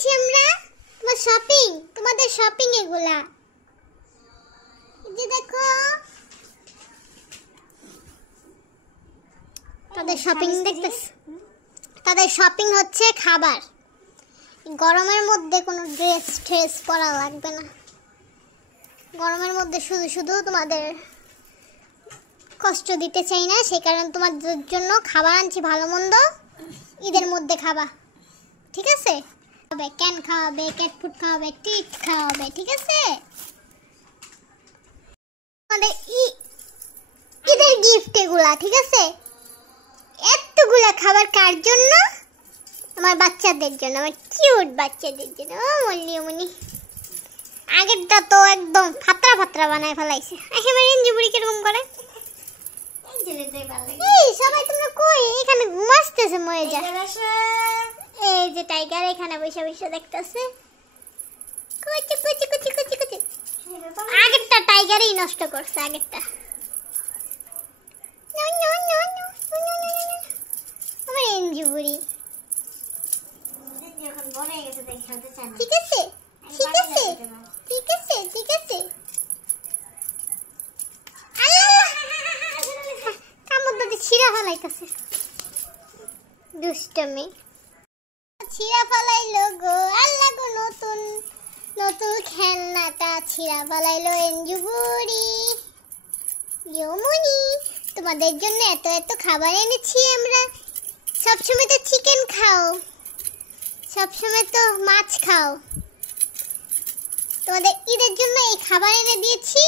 এনেছি আমরা? তোমার শপিং, তোমাদের শপিং এগুলা। এই যে দেখো তাদের শপিং দেখতেছ, তাদের শপিং হচ্ছে খাবার। গরমের মধ্যে কোনো ড্রেস পরা লাগবে না। গরমের মধ্যে শুধু শুধু তোমাদের কষ্ট দিতে চাই না, সেই কারণে তোমাদের জন্য খাবার আনছি ভালো মন্দ। ঈদের মধ্যে খাবা, ঠিক আছে? ক্যান খাওয়াবে, ক্যাট ফুড খাওয়াবে, ট্রিট খাওয়াবে, ঠিক আছে? আমাদের ঈদের গিফট এগুলা, ঠিক আছে? এতগুলা খাবার কার জন্য? আমার বাচ্চাদের জন্য, আমার কিউট বাচ্চাদের জন্য। ও মল্লিমণি, আগেরটা তো একদম ফাতরা ফাতরা বানায় ফেলাইছে। একেবারে ইঞ্জিবুড়ি কিরকম করে? এই সবাই তোমরা কই? এখানে ঘুমাসতেছে মরে যা। এই যে টাইগার এখানে বসে বসে দেখতেছে। কুচি কুচি কুচি কুচি কুচি। আগেরটা টাইগারই নষ্ট করছে, আগেরটা। আমার ইঞ্জিবুড়ি ঠিক আছে, ঠিক আছে, ঠিক আছে, ঠিক আছে। কামড় দাদি ছিঁড়া ফেলাইতেছে, দুষ্টমি ছিঁড়া ফেলাইলো গো। আল্লাহ গো, নতুন নতুন খেলনাটা ছিঁড়া ফেলাইলো এঞ্জুবুড়ি। ইয়মনি, তোমাদের জন্য এত এত খাবার এনেছি আমরা। সবসময় তো চিকেন খাও, সবসময় তো মাছ খাও। তোমাদের ঈদের জন্য এই খাবার এনে দিয়েছি,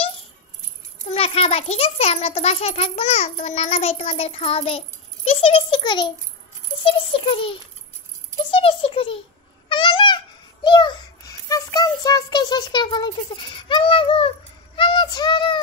তোমরা খাবা, ঠিক আছে? আমরা তো বাসায় থাকবো না, তোমার নানা ভাই তোমাদের খাওয়াবে বেশি বেশি করে, বেশি বেশি করে, বেশি বেশি করে। আল্লাহ না লিও, আজকে শেষ করে ফেলাইতেছে। আল্লাহ গো, আল্লাহ ছাড়ো।